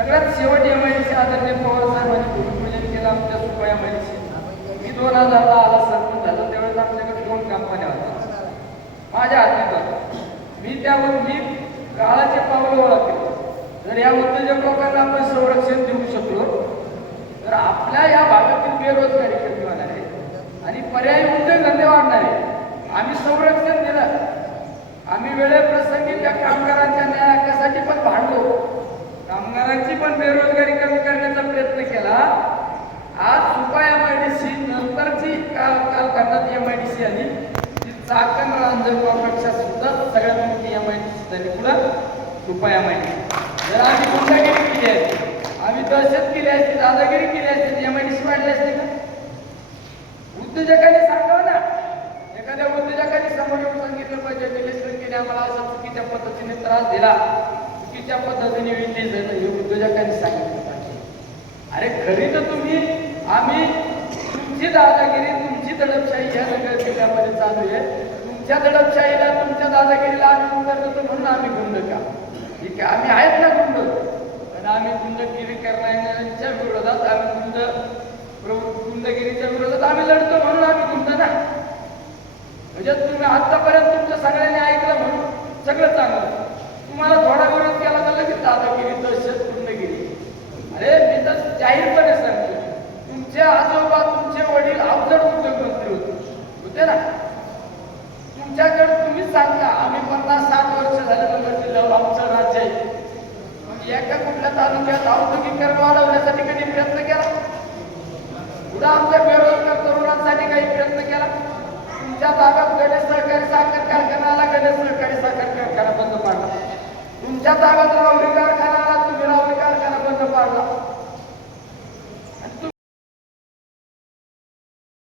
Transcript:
सगळ्यात शेवट एमआयडीसी आदरणीय पवार साहेबांनी भूमिपूजन केलं आमच्या सुपा एमआयडीसी. मी 2000ला आला सरपंच झालो त्यावेळेस आमच्याकडे 2 कंपन्या होत्या माझ्या हातात होत्या. मी त्यावर काळाचे पावलं ओळखले. जर या उद्योजक लोकांना आपण संरक्षण देऊ शकलो तर आपल्या या भागातील बेरोजगारी कमी होणार आहे आणि पर्यायी उद्योगधंदे वाढणार आहे. आम्ही संरक्षण दिलं. आम्ही वेळेप्रसंगी त्या कामगारांच्या न्याय हक्कासाठी पण भांडलो. कामगारांची पण बेरोजगारी कमी करण्याचा प्रयत्न केला. आज सुपा एमआयडीसी नंतरची कालखंडात एमआयडीसी आली ती चाकण रांजणगावपेक्षा सुद्धा सगळ्यात मोठी एमआयडीसी झाली. पुढं सुपा एमआयडीसी. जर आम्ही गुंडागिरी केली असती, आम्ही दहशत केली असती, दादागिरी केली असती, एमआयडीसी वाढली असती का? उद्योजकांनी सांगावं ना. एखाद्या उद्योजकांनी समोर येऊन सांगितलं पाहिजे निलेश लंकेने आम्हाला असा चुकीच्या पद्धतीने त्रास दिला, चुकीच्या पद्धतीने विजय झालं, हे उद्योजकांनी सांगितलं पाहिजे. अरे खरी तर आम्ही तुमची दादागिरी तुमची दडपशाही या नगर जिल्ह्यामध्ये चालू आहे. तुमच्या दडपशाहीला तुमच्या दादागिरीला आम्ही उत्तर देतो म्हणून आम्ही गुंड का? ठीक आहे, आम्ही आहेत ना गुंड, पण आम्ही गुंडगिरी करणाऱ्यांच्या विरोधात गुंडगिरीच्या विरोधात आम्ही लढतो म्हणून आम्ही गुंड ना. म्हणजे तुम्ही आतापर्यंत तुमच्या सगळ्यांनी ऐकलं म्हणून सगळं चांगलं. तुम्हाला थोडा विरोध केला तर लगेच दादागिरी दहशत गुंडगिरी. अरे मी तर जाहीरपणे सांगतो तुमचे आजोबा तुमचे वडील अवजड उद्योगमंत्री होते ना. तुमच्याकडे तुम्हीच सांगता आम्ही 50-60 वर्ष झाले जिल्ह्यावर आमचं राज्य आहे. मग एका कुठल्या तालुक्यात औद्योगिकरण वाढवण्यासाठी कधी प्रयत्न केला? पुढे आमच्या बेरोजगार तरुणांसाठी काही प्रयत्न केला? तुमच्या ताब्यात गणेश सहकारी साखर कारखाना आला, गणेश सहकारी साखर कारखाना बंद पाडला. तुमच्या ताब्यात राहुरी कारखाना